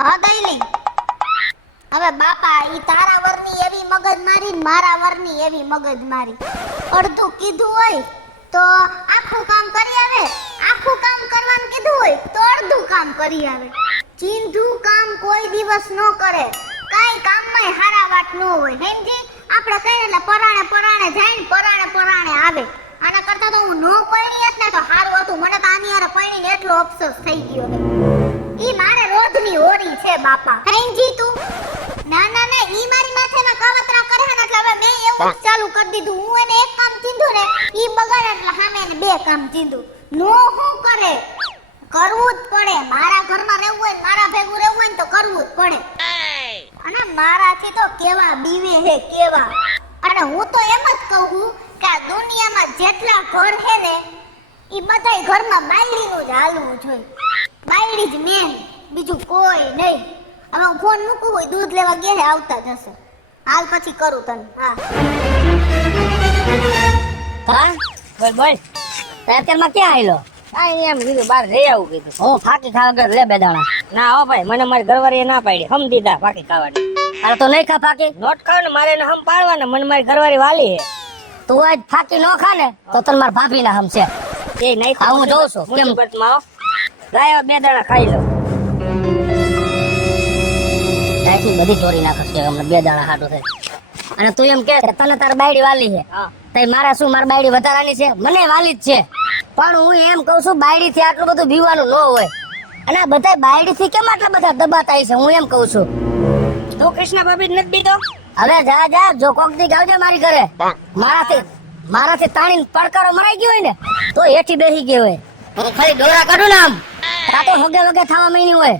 હા દઈલી. હવે બાપા ઈ તારા વરની એવી મગજ મારી ને મારા વરની એવી મગજ મારી. અડધું કીધું હોય તો આખું કામ કરી આવે, આખું કામ કરવાનું કીધું હોય તો અડધું કામ કરી આવે. ચીંધું કામ કોઈ દિવસ ન કરે, કાઈ કામમાં હારા વાત ન હોય. સમજી? આપણે કહીએ એટલે પરાણે પરાણે જાય ને પરાણે પરાણે આવે. આના કરતા તો હું નો પૈણી જ ને તો હારું હતું. મને તો આની હારે પૈણીને એટલો અફસોસ થઈ ગયો છે. ઈ મારે રોજની હોરી છે બાપા. સમજી તું? ના ના ના, ઈ મારી માથેના કાવતરા કરે ને એટલે હવે મેં એવું ચાલુ કરી દીધું. હું એને એક કામ કીધું ને ઈ બગાડે એટલે સામે એને બે કામ કીધું. નો હું કરે, કરવું જ પડે. મારા ઘરમાં રહેવું હોય ને મારા ભેગું રહેવું હોય ને તો કરવું જ પડે. અને મારાથી તો કેવા બીવે હે કેવા. અને હું તો એમ જ કહું છું કે આ દુનિયામાં જેટલા ઘર છે ને ઈ બધાય ઘરમાં બાયડીનું જ હાલવું જોઈએ. બાયડી જ મેન, બીજું કોઈ નહીં. હવે હું ફોન મૂકું હોય, દૂધ લેવા ગયા આવતા જશે. હાલ પછી કરું તને. હા હા બોલ બોલ. અત્યારમાં ક્યાં આયલો? આ એમ કીધું બાર જઈ આવું કીધું. હું ફાકી ખાવા ગયો લે બે દાણા. ના હો ભાઈ, મને મારી ઘરવાળીએ ના પાડી, હમ દીધા ફાકી ખાવાની. અરે તો નહીં ખા ફાકી? નોટ ખાવ ને મારે એને હમ પાડવાના, મને મારી ઘરવાળી વાલી હે. તું આજ ફાકી નો ખા ને તો તને માર ભાભી ના હમ છે. એ નહીં હા, હું જોઉં છું. કેમ? મુસીબતમાં હો. લાયો બે દાણા ખાઈ લો. એટલી બધી ચોરી નાખસ કે અમને બે દાણા હાટો થાય. અને તું એમ કે તને તાર બાયડી વાલી છે, હા તઈ મારા શું માર બાયડી વધારાની છે? મને વાલી જ છે. પણ હું એમ કહું છું બાયડી થી આટલું બધું બીવાનું ન હોય. અને આ બધા બાયડી થી કેમ આટલા બધા દબાતા છે હું એમ કહું છું. તું કૃષ્ણ ભાભી જ નથી બીતો? હવે જા જા, જો કોક દી આવજે મારી ઘરે. મારાથી તાણીને પડકારો મરાઈ ગયો હોય ને તો હેઠી બેસી ગયો હોય. હું ખાલી ડોરા કાઢું ને આમ તા તો હગે વગે થવા માંડી હોય.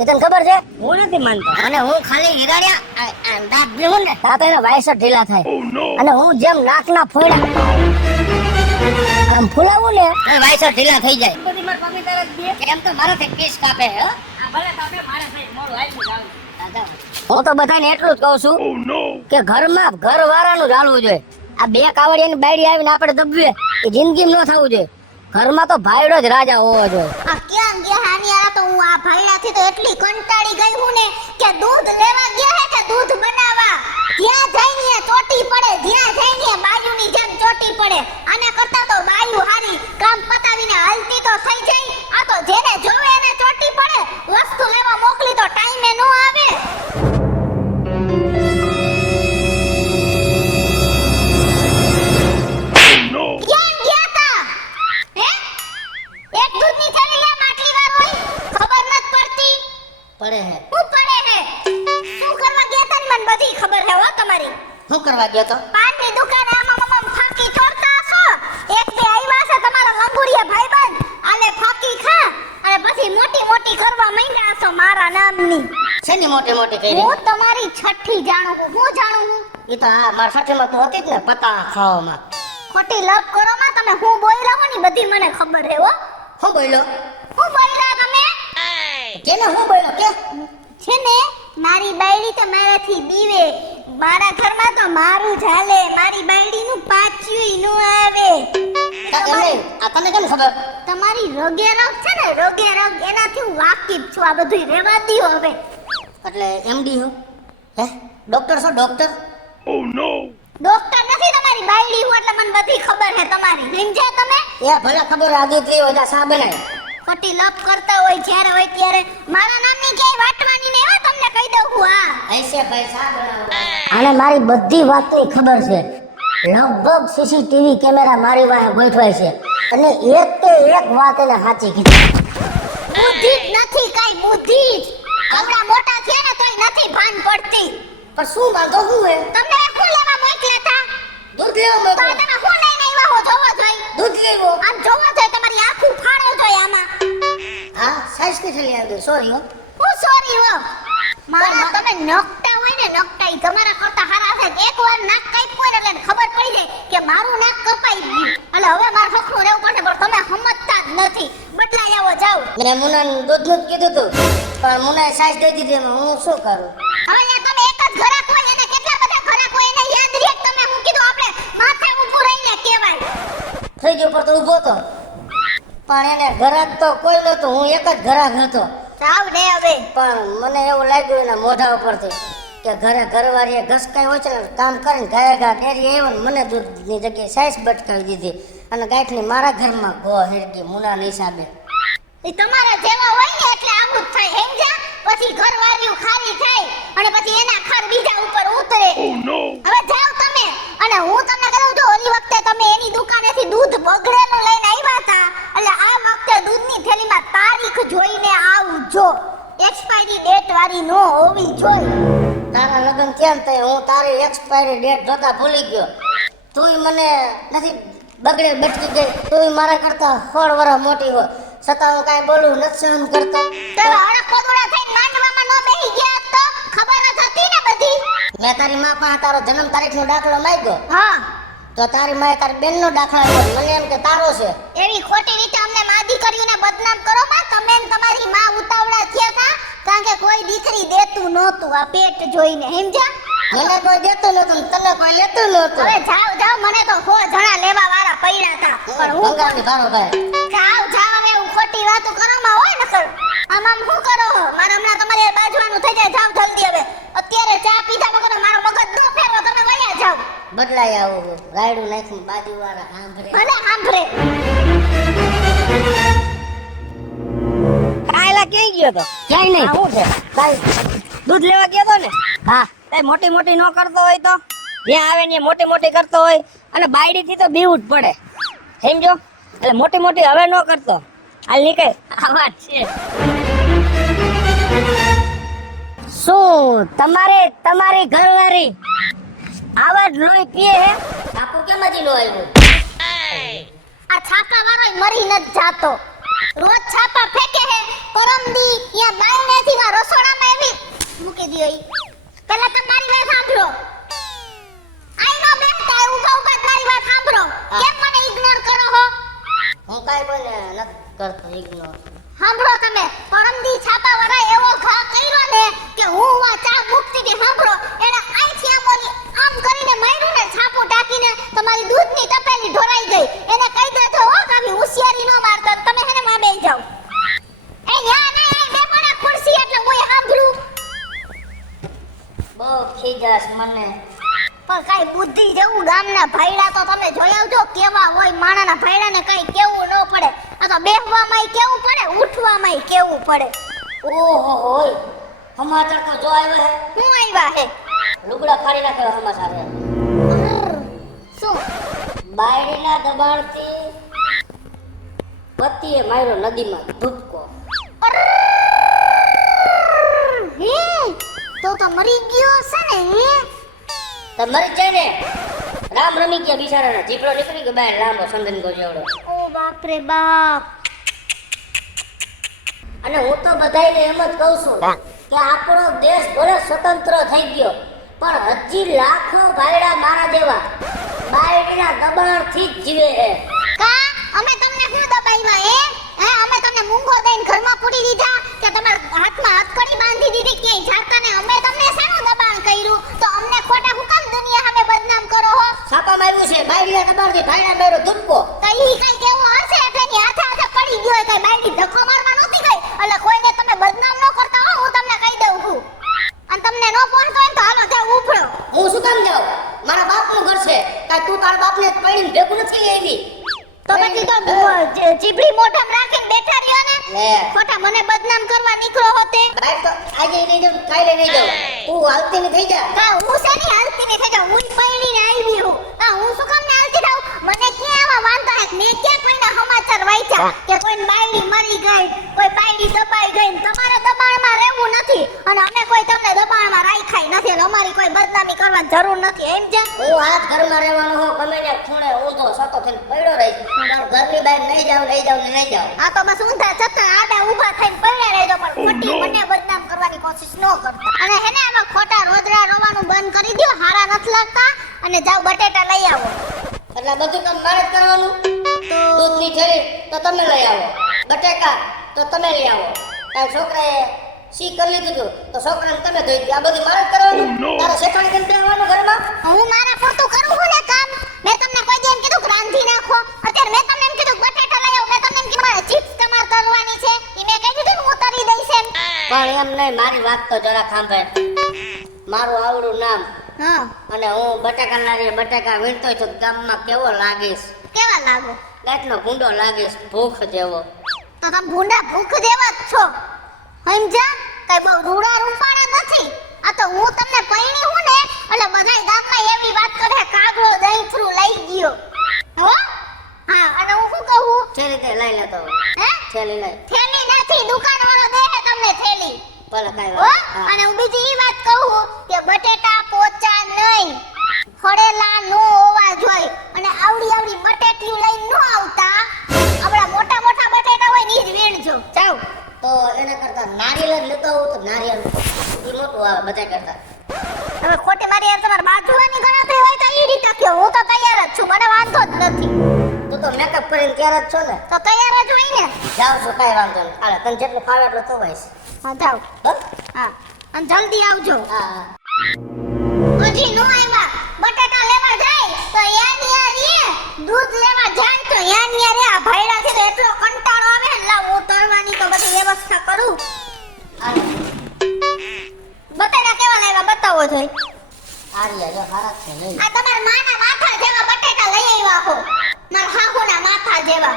એ તને ખબર છે? હું નથી માનતો. અને હું ખાલી હિરાડ્યા દાંત ભીવું ને તા તો એના વાયસર ઢીલા થાય. અને હું જેમ નાકના ફોડા આમ ફૂલાવું ને એ વાયસર ઢીલા થઈ જાય. બધી મારી મમ્મી તારે જ દે. એમ તો મારાથી પીસ કાપે હે. આ ભલે કાપે, મારે ભાઈ મોડું હાલ્યું જાવું. હું તો બધાને એટલું જ કહું છું કે ઘરમાં ઘરવાળાનું જ હાલવું જોઈએ. આ બે કાવડિયાની બાયડી આવીને આપણે દબવે એ જિંદગીમાં ન થવું જોઈએ. ઘરમાં તો ભાઈડો જ રાજા હોવો જોઈએ. આ ક્યાં ગયા હાની આ તો હું આ ભાઈડાથી તો એટલી કંટાળી ગઈ હું ને કે દૂધ લેવા ગયા હે કે દૂધ બનાવવા. જ્યાં જઈને ચોટી પડે, જ્યાં જઈને બાયુની જેમ ચોટી પડે. આના કરતા તો બાયુ હારી કામ પતાવીને હાલતી તો થઈ જાય. આ તો જેને જોવે એને ચોટી પડે. વસ્તુ લેવા મોકલી તો ટાઈમે નો આવે. ક્યાં ગયા તા? હે? એક દૂધની થેલી લે, માટલી વાર હોય, ખબર નત પડતી. પડે હે. હું પડે હે? શું કરવા ગયા તા ને મને બધી ખબર હે હો તમારી. શું કરવા ગયો તો? પાનની દુકાને આમાં ફાકી ચોરતા હશો. એક બે આવ્યા છે તમારા લંગુડિયા ભાઈબંધ. આલે ફાકી ખા અને પછી મોટી મોટી કરવા માંડ્યા છો મારા નામની. શેની મોટી મોટી કરી? હું તમારી છઠ્ઠી જાણું છું. હું જાણું છું. એ તો હા મારા સાથેમાં તો હતી જ ને પતા ખાવામાં. ખોટી લપ કરો માં તમે. હું બોલ્યા હો ને બધી મને ખબર હે હો. શું બોલ્યો? હું બોલ્યા તમે? કેને હું બોલ્યો કે? છે ને મારી બાયડી તો મારાથી બીવે. મારા ઘરમાં તો મારું જ હાલે. મારી બાયડીનું પાછુંય નો આવે. આ તને કેમ ખબર? તમારી રગે રગ છે ને રગે રગ એનાથી હું વાકેફ છું. આ બધું રેવા દ્યો હવે. એટલે એમડી હો? હે ડોક્ટર છો ડોક્ટર? ડોક્ટર નથી તમારી બાયડી હું એટલે મને બધી ખબર છે તમારી. સમજ્યા તમે? એ ભલે ખબર આ દૂધ લેવો જા સા બનાય. ખોટી લપ કરતા હોય જ્યારે હોય ત્યારે મારા નામની ક્યાંય વાટવાની નહીં હો. તમને કહી દઉં હું. હા ऐसे પૈસા બનાવો. આને મારી બધી વાતની ખબર છે. લગભગ સીસીટીવી કેમેરા મારી વાહે ગોઠવાય છે અને એક કે એક વાત એને સાચી કીધી. બુદ્ધિ જ નથી કાઈ બુદ્ધિ જ. આવડા મોટા થયા ને તોય નથી ભાન પડતી. પણ શું વાંધો શું હે? તમને શું લેવા મોકલ્યા તા? દૂધ લેવો તો મોકલો. તમે શું લઈને આવ્યા હો જોવો જોઈ. દૂધ લેવો. આમ જોવો જોઈ તમારી આંખું ફાડો જોઈ આમાં. હા સાઈઝ કે ચલી આવી સોરી હો. હું સોરી હો. મારા તમે નકટા હોય ને નકટા ઈ તમારા કરતા હારા છે. એકવાર નાક કાપ્યું ને એટલે ખબર પડી જાય કે મારું નાક કપાઈ ગયું. એટલે હવે માર ફખરું રહેવું પડશે પણ તમે સમજતા જ નથી. બદલાઈ આવો જાવ. મેં મુનાને દૂધનું જ કીધું તું પણ મુનાએ સાઈઝ દઈ દીધી એમાં હું શું કરું? હવે યાર તમે એક જ ઘરાક હોય અને કેટલા બધા ઘરાક હોય એને યાદ રહે કે તમે હું કીધું આપણે માથે ઊભું રહીને કહેવાય. થઈ ગયો પર તો ઊભો તો પણ એને ઘરાક તો કોઈ નહોતું. હું એક જ ઘરાક હતો. જાવ ને હવે. પણ મને એવું લાગ્યું એના મોઢા ઉપરથી કે ઘરે ઘરવાળીએ ઘસકાઈ હોય છે ને કામ કરીને ગાય ગા ડેરી આવ્યો ને મને દૂધની જગ્યાએ સાઈસ બટકાવી દીધી અને ગાંઠની મારા ઘરમાં ગો હેરકી મુનાના હિસાબે. ઈ તમારા જેવા હોય ને એટલે આવું જ થાય સમજ્યા? પછી ઘરવાળીઓ ખાલી થાય અને પછી એના ખર બીજા ઉપર ઉતરે. હવે જાવ તમે. અને હું તમને કહું છું ઓલી વખતે તમે એની દુકાનેથી દૂધ બગડેલું લઈને આવ્યા હતા એટલે આ વખતે દૂધની થેલીમાં તારીખ જોઈને આવજો. એક્સપાયરી ડેટ વાળી નો હોવી જોઈએ. તારા લગ્ન થયા ને તઈ હું તારી એક્સપાયરી ડેટ જોતા ભૂલી ગયો. તુંય મને નથી બગડે બટકી ગઈ, તુંય મારા કરતા 16 વર્ષ મોટી હોય છતાં હું કાંઈ બોલું નથી સહન કરતો. તો અડક પદુડા થઈને માંડવામાં ન બેહી ગયા તો ખબર જ હતી ને બધી. મેં તારી માં પાસે તારો જન્મ તારીખનો દાખલો માંગ્યો હા તો તારી માએ તારી બેનનો દાખલો આપ્યો. મને એમ કે તારો છે. એવી ખોટી રીતે અમને મા દીકરીઓને બદનામ કરો માં. તમે ને તમારી માં ઉતાવળા થયા હતા કારણ કે કોઈ દીકરી દેતું નહોતું આ પેટ જોઈને સમજ્યા? મને કોઈ દેતું નહોતું ને તને કોઈ લેતું નહોતું. હવે જાવ જાવ મને તો 100 જણા લેવા વાળા પડ્યા હતા પણ હું ભંગારની ભારો ભાઈ. જાવ જાવ હવે હું ખોટી વાતો કરવામાં હોય ને કર. આમ શું કરો મારે હમણાં તમારે બાજવાનું થઈ જાય. જાવ જલ્દી હવે. અત્યારે ચા પીધા વગર મારો મગજ નો ફેરવો. તમે વયા જાવ. બદલાઈ આવું રાયડું નાખીને બાજુવાળા સાંભળે. ભલે સાંભળે. કાયલા ક્યાંય ગયો તો? ક્યાંય નહીં. આ શું છે? કાંઈ દૂધ લેવા ગયો તો ને? હા કઈ મોટી મોટી ન કરતો હોય તો જ્યાં આવે ને મોટી મોટી કરતો હોય અને બાયડી થી તો બીવું જ પડે સમજો. એટલે મોટી મોટી હવે ન કરતો. હાલ નીકળ. આ વાત છે. શું તમારી ઘરવાળી આવા જ લોહી પીએ હે? બાપુ કેમ હજી નો આવ્યો? આ છાપા વાળો મરી ન જાતો. રોજ છાપા ફેંકે હે. પરમદી યા બાયનેથી વા રસોડામાં આવી મૂકી દયો ઈ. પહેલા તમારી વાત સાંભળો. આઈ નો બેટા ઊભા ઊભા તારી વાત સાંભળો. કેમ મને ઇગ્નોર કરો હો? હું કાંઈ કોઈને નથી કરતો ઇગ્નોર. સાંભળો તમે. પરમદી છાપા વાળા એવો ઘા કર્યો ને કે હું વા ચા મૂકતી હતી સાંભળો. એને આઈથી આમ ઓલી આમ કરીને માર્યું ને છાપું ટાકીને તમારી દૂધની તપેલી ઢોરાઈ ગઈ. એને કહી દેજો હો કાવી હોશિયારી ન મારતા. તમે હેને માં બેસી જાવ. એ ન્યા નહીં એ બે પણ ખુરશી એટલે હું સાંભળું. બહુ ખીજાશ મને. પણ કઈ બુદ્ધિ જેવું ગામના ભાઈડા તો તમે જોઈ આવજો કેવા હોય. માણાના ભાઈડાને કઈ કેવું ન પડે. આ તો બેહવામાંય કેવું પડે ઉઠવામાંય કેવું પડે. ઓહો હોય સમાચાર તો જો આવ્યા હે. હું આવ્યા હે લુગડા ફાડી નાખ્યો સમાચાર હે. શું? બાયડીના દબાણથી પતિએ માર્યો નદીમાં ધૂપકો. હે તો મરી ગયો છે ને હે? તો મરી જાય ને. રામ રમી ગયા બિચારાના. જીભડો નીકળી ગયો બહાર લાંબો સંદનગો જેવડો. ઓ બાપ રે બાપ. અને હું તો બધાયને એમ જ કહું છું કે આપણો દેશ ભલે સ્વતંત્ર થઈ ગયો પણ હજી લાખો ભાઈડા મારા જેવા બાયડીના દબાણથી જ જીવે છે. કા અમે તમને શું દબાવ્યા હે? હે અમે તમને મૂંગો દઈને ઘરમાં પૂરી દીધા કે તમારા હાથમાં હથકડી બાંધી દીધી કે જાતા ને અમે તમને શાનું દબાણ કર્યું? તો અમને ખોટા હુકમ દુનિયા સામે બદનામ કરો હો. છાપામાં આવ્યું છે બાયડીના દબાણથી ભાઈડા માર્યો ધૂપકો. તો ઈ કઈ કેવું હશે એટલે ની હાથે હાથે પડી ગયો હોય. કઈ બાયડી ધક્કો મારવા નહોતી ગઈ. એટલે કોઈને તમે બદનામ ન કરતા હો. હું તમને કહી દઉં છું. અને તમને ન પહોંચતો હોય તો હાલો ત્યાં ઉભરો. હું શું કામ જાઉં? મારા બાપનું ઘર છે. કાંઈ તું તારા બાપને પડીને ભેગું નથી આવી. તો પછી તો જીભડી મોઢામ રાખીને બેઠા રહ્યો ને. લે ખોટા મને બદનામ કરવા નીકળો હોતે. બાઈક તો આજે નહીં જાઉં કાલે નહીં જાઉં. તું હાલતી નહીં થઈ જા. કા હું શેની હાલતી નહીં થઈ જાઉં? હું પૈણીને આવી હું. કા હું શું કામ ને હાલતી થાઉં? મને ક્યાં આવા વાંધા હે? મેં ક્યાં કોઈના સમાચાર વાંચ્યા કે કોઈ બાયડી મરી ગઈ, કોઈ બાયડી દબાઈ ગઈ? તમારા દબાણમાં રહેવું નથી અને અમે કોઈ તમને દબાણમાં રાખ્યા નથી. એટલે અમારી કોઈ બદનામી કરવાની જરૂર નથી. એમ છે? હું આજ ઘરમાં રહેવાનો હું ગમે ત્યાં ખૂણે ઊંધો સતો થઈને પડ્યો રહીશ. પણ ઘરની બહાર નહીં જાઉં ને નહીં જાઉં. આ તો બસ ઊંધા છતાં આડા ઊભા થઈને પડ્યા રહેજો પણ ખોટી મને બદનામ કરવાની કોશિશ ન કરતા. અને હેને આમાં ખોટા રોદરા રોવાનું બંધ કરી દો. હારા નથી લાગતા. અને જાઓ બટેટા લઈ આવો. એટલે બધું કામ મારે જ કરવાનું. દૂધની થેલી તો તમે લઈ આવો, બટેકા તો તમે લઈ આવો. તારા છોકરાએ સી કરી લીધું હતું તો છોકરાને તમે ધોઈ દીધું. આ બધું મારે જ કરવાનું. તારા શેઠાણી કેમ દેવાનું ઘરમાં? હું મારા પૂરતું કરું છું ને કામ. મેં તમને કોઈ દી એમ કીધું કે રાંધી નાખો? અત્યારે મેં તમને એમ કીધું કે બટેટા લઈ આવો. મેં તમને એમ કીધું મારે ચિપ્સ તમારે તળવાની છે. ઈ મેં કહી દીધું ને હું તળી દઈશ એમ. મારી વાત તો જરા સાંભળ. મારું આવડું નામ હા અને હું બટાકા વીણતો છું ગામમાં કેવો લાગીશ? કેવા લાગો? કેટલો ભૂંડો લાગીશ, ભૂખ જેવો. તો તમે ભૂંડા ભૂખ દેવા જ છો સમજ્યા? કઈ બહુ રૂડા રૂપાળા નથી. આ તો હું તમને પૈણી હું ને એટલે બધાય ગામમાં એવી વાત કરે કાગડો દહીં થ્રુ લઈ ગયો હો. હા અને હું શું કહું? છેલ્લી તે લઈ લેતો. હે છેલ્લી લઈ. થેલી નથી, દુકાનવાળો દે છે તમને થેલી. ભલે કાંઈ હો વાત. હા. અને હું બીજી ઈ વાત કહું કે બટેટા પોચા નહીં, ફળેલા નો હોવા જોઈએ અને આવડી બટેટીયું લઈને નો આવતા. આપણા મોટા બટેટા હોય ને ઈ જ વીણજો. જાવ. તો એના કરતા નારિયેળ જ લેતો આવું તો નારિયેળ ઈ મોટું આવે બધા કરતા. હવે ખોટી મારી યાર તમારે બાજુવાની ગણતરી હોય તો ઈ રીતે કયો. હું તો તૈયાર જ છું, મને વાંધો જ નથી. તું તો મેકઅપ કરીને તૈયાર જ છો ને? તો તૈયાર જ હોય ને. જાવ છું, કાંઈ વાંધો નહીં. હાલે તને જેટલું ફાવે એટલું તો હોય. હા જાવ. બસ. હા અને જલ્દી આવજો. હા. હજી નો આવ્યા. બટાકા લેવા જાય તો યાર દૂધ લેવા જાય તો યાર આ ભાઈડાથી તો એટલો કંટાળો આવે ને. લાવ હું તરવાની તો બધી વ્યવસ્થા કરું. બટાકા કેવા લાવ્યા બતાવો જોઈ. આર્યા જો હારા છે નહીં. આ તમારા માના માથા જેવા બટાકા લઈ આવ્યા હો. મારા હાહુના માથા જેવા.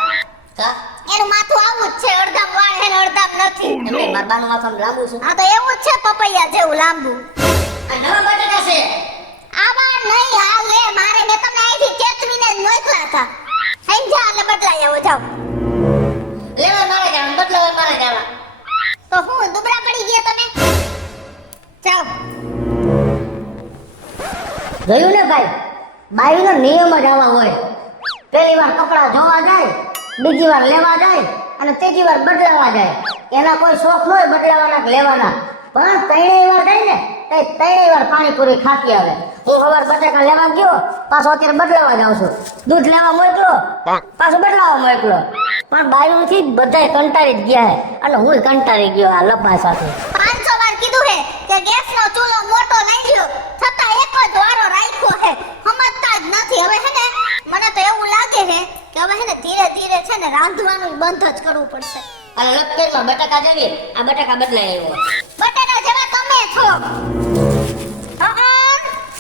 કા? એનું માથું આવું જ છે, અડધામ વાળ હે ને અડધામ નથી. એમને મારા બાનું માથું આમ લાંબુ છે. હા તો એવું જ છે, પપૈયા જેવું લાંબુ. આ નવા બટાકા છે. આવા નહીં હાલે. મારે મેં તમને અહીંથી ચેતવીને જ મોકલા હતા. સમજ્યા? એટલે બદલાઈ આવો જાવ. લેવા મારે જવાનું, બદલાવા મારે જવા. તો હું દુબળા પડી ગયા તમે? જાવ. જોયું ને ભાઈ, બાઈનો નિયમ જ આવા હોય. પહેલી વાર કપડા જોવા જાય, બીજી વાર લેવા જાય અને ત્રીજી વાર બદલાવા જાય. એના કોઈ શોખ ન હોય બદલાવાના કે લેવાના, પણ ત્રણેય વાર જાય ને તે ત્રણેય વાર પાણીપુરી ખાતી આવે. હું સવાર બટાકા લેવા ગયો, પાછો અત્યારે બદલાવા જાઉં છું. દૂધ લેવા મોકલો, પાછો બદલાવા મોકલો. પણ બાયુથી બધાય કંટાળી જ ગયા છે અને હું કંટાળી ગયો આ લપા સાથે. 500 વાર કીધું હે કે ગેસનો ચૂલો મોટો નહીં લ્યો, છતાં એક જ વારો રાખ્યો હે. સમજતા જ નથી. હવે હે ને મને તો એવું લાગે હે કે હવે હે ને ધીરે ધીરે છે ને રાંધવાનું બંધ જ કરવું પડશે. અને લપકેરમાં બટાકા જેવી આ બટાકા બદલાય આવ્યો. બટાટા જેવા તમે છો.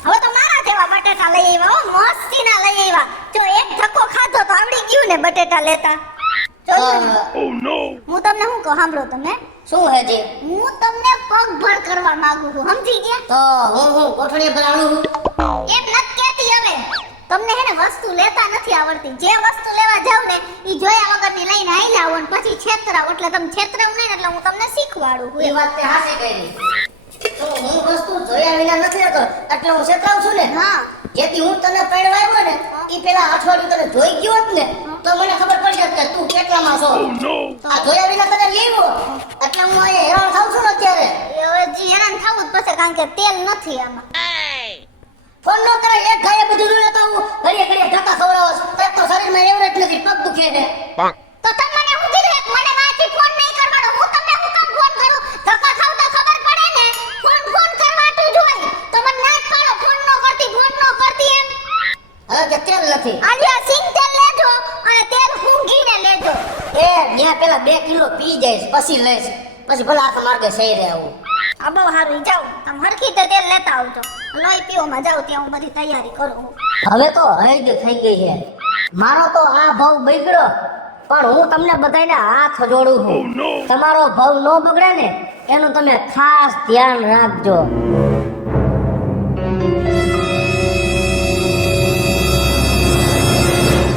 હવે તો મારા જેવા બટાટા લઈ આવ્યા હો, મસ્તીના લઈ આવ્યા. જો એક ધક્કો ખાધો તો આવડી ગયું ને બટેટા લેતા. હું તમને શું કહું સાંભળો તમે. શું હે જી? હું તમને પગભર કરવા માંગુ છું, સમજી ગયા? તો હું કોઠડીએ ભરાણું એમ નથી કહેતી. હવે તમને હે ને વસ્તુ લેતા નથી આવડતી. જે વસ્તુ લેવા જાવ ને ઈ જોયા વગરની લઈને આઈ આવો ને પછી છેતરાવ. એટલે તમે છેતરાવ નહીં ને એટલે હું તમને શીખવાડું છું. એ વાત તે હાસી કરી. તો હું વસ્તુ જોયા વિના નથી રહેતો એટલે હું છેતરાવ છું ને. હા જેથી હું તને પરણવાયો ને ઈ પેલા અઠવાડિયું તને જોઈ ગયો હોત ને તો મને ખબર પડી જાત કે તું કેટલામાં છો. આ જોયા વિના તને લેવો એટલે હું અહીંયા હેરાન થાઉં છું ને અત્યારે. હવે જી હેરાન થવું જ પડશે કારણ કે તેલ નથી આમાં. ફોન ન કરે, એક ગાયે બધું ન લેતા હું ઘડીએ ઘડીએ ધક્કા ખવડાવો છો. એક તો શરીરમાં એવરેજ નથી, પગ દુખે છે. તો તમે મને હું કીધું એક મને વાંચી ફોન નહીં કરવાનો. હું તમને હું કામ ફોન કરું? ધક્કા ખાવ તો ખબર પડે ને. ફોન કરવાતું જ હોય. તો મને ના જ પાડો ફોન ન કરતી એમ. હવે કે તેલ નથી. આજે આ સિંગ તેલ લેજો અને તેલ ઊંઘીને લેજો. એ ત્યાં પેલા 2 કિલો પી જાય પછી લઈશ, પછી ભલે આખા માર્ગે સહી રહે આવું. આ બહુ સારું. જાઓ તમે હરખી રીતે તેલ લેતા આવજો. લોહી પીવામાં જાઓ ત્યાં હું બધી તૈયારી કરું. હવે તો હૈદ થઈ ગઈ છે. મારો તો આ ભાવ બગડ્યો પણ હું તમને બધાને હાથ જોડું છું. તમારો ભાવ ન બગડે ને એનું તમે ખાસ ધ્યાન રાખજો.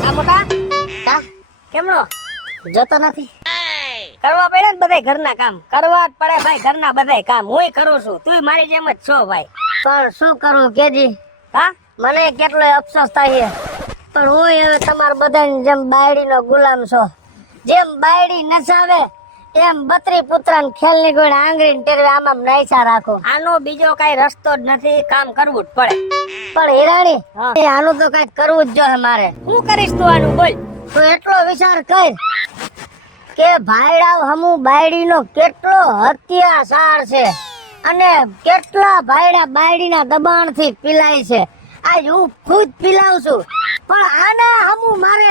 આ મોટા કા? કેમનો જતો નથી. કરવા પડે ને બધાય ઘરના કામ કરવા જ પડે ભાઈ. ઘરના બધાય કામ હુંય કરું છું, તુંય મારી જેમ જ છો ભાઈ. પણ શું કરું કેજી? હા મને કેટલો અફસોસ થાય છે પણ હું હવે તમારા બધાની જેમ બાયડીનો ગુલામ છો. જેમ બાયડી નચાવે એમ બત્રી પુત્રાને ખેલની ગોળ આંગળીને ટેરવે આમાં નાઈસા રાખો. આનો બીજો કઈ રસ્તો જ નથી, કામ કરવું જ પડે. પણ હિરાણી હા. એ આનું તો કઈક કરવું જ જોઈએ મારે. શું કરીશ તું આનું બોલ? તું એટલો વિચાર કર કે ભાઈડાવ હમુ બાયડીનો કેટલો અત્યાચાર છે અને કેટલા ભાઈડા બાયડીના દબાણથી પીલાય છે. આજ હું ખુદ પીલાવ છું પણ આના હમુ મારે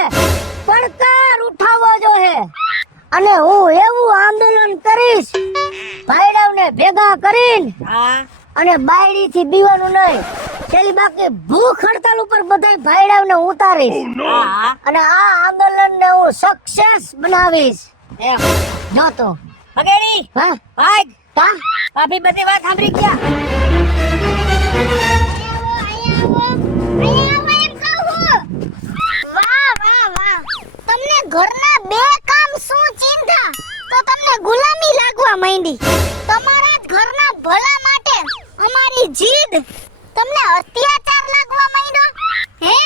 પડકાર ઉઠાવવો જોઈએ. અને હું એવું આંદોલન કરીશ ભાઈડાવને ભેગા કરીને હા અને બાયડી થી બીવાનું નહીં છેલ્લી બાકી ભૂખ હડતાલ ઉપર બધા ભાઈડાવને ઉતારીશ હા અને આ આંદોલનને હું સક્સેસ બનાવીશ એમ જો તો બગેડી હા ભાગ કા ભાભી બધી વાત સાંભળી ગયા વાહ વાહ વાહ તમને ઘરના બે કામ શું ચિંતા તો તમને ગુલામી લાગવા માંડી તમારા જ ઘરના ભલા માટે અમારી જીદ તમને અત્યાચાર લાગવા માંડ્યો હે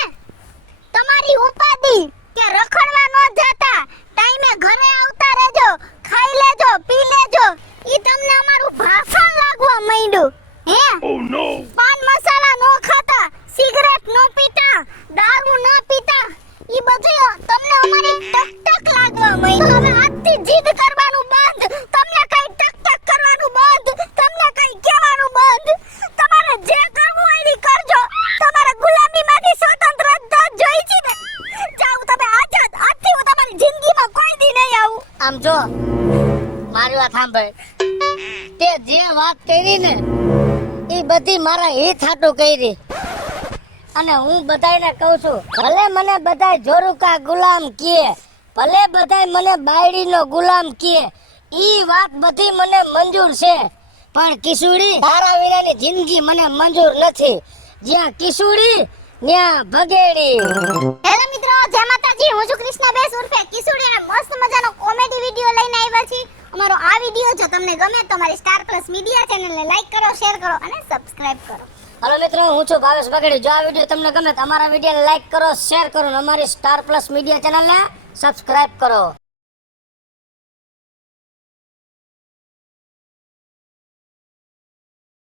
તમારી ઉપાધિ કે રખડવા ન જાતા ટાઈમે ઘરે આવતા રહેજો ખાઈ લેજો પી લેજો ઈ તમને અમારું ભાષણ લાગવા માંડ્યું હે પાન મસાલા નો ખાતા સિગરેટ નો પીતા દારૂ ન પીતા ઈ બધું તમને અમારી ટક લાગવા માંડ્યું હવે આજથી જીદ કરવાનું બંધ તમને કઈ ટક કરવાનું બંધ તમને કઈ કહેવાનું બંધ તમારે જે કરવું હોય ઈ કરજો તમારે ગુલામીમાંથી સ્વતંત્રતા જોઈ છે ને જાવ તમે આઝાદ આજથી હું તમારી જિંદગીમાં કોઈ દી નહીં આવું આમ જો મારી વાત સાંભળ તે જે વાત કરી ને એ બધી મારા હિત હાટુ કરી અને હું બધાયને કહું છું ભલે મને બધાય જોરુકા ગુલામ કહે ભલે બધાય મને બાયડીનો ગુલામ કહે ઈ વાત બધી મને મંજૂર છે પણ કિશોરી તારા વિનાની જિંદગી મને મંજૂર નથી જ્યાં કિશોરી ત્યાં ભગેડી હેલો મિત્રો જય માતાજી હું છું કૃષ્ણા બેસ ઉર્ફે કિશોરી અને મસ્ત મજાનો કોમેડી વિડિયો લઈને આવ્યા છીએ અમારો આ વિડિયો જો તમને ગમે તો અમારી સ્ટાર પ્લસ મીડિયા ચેનલને લાઈક કરો શેર કરો અને સબસ્ક્રાઇબ કરો હાલો મિત્રો હું છું ભાવેશ બગેડી જો આ વિડિયો તમને ગમે તો અમારા વિડિયોને લાઈક કરો શેર કરો અને અમારી સ્ટાર પ્લસ મીડિયા ચેનલને સબસ્ક્રાઇબ કરો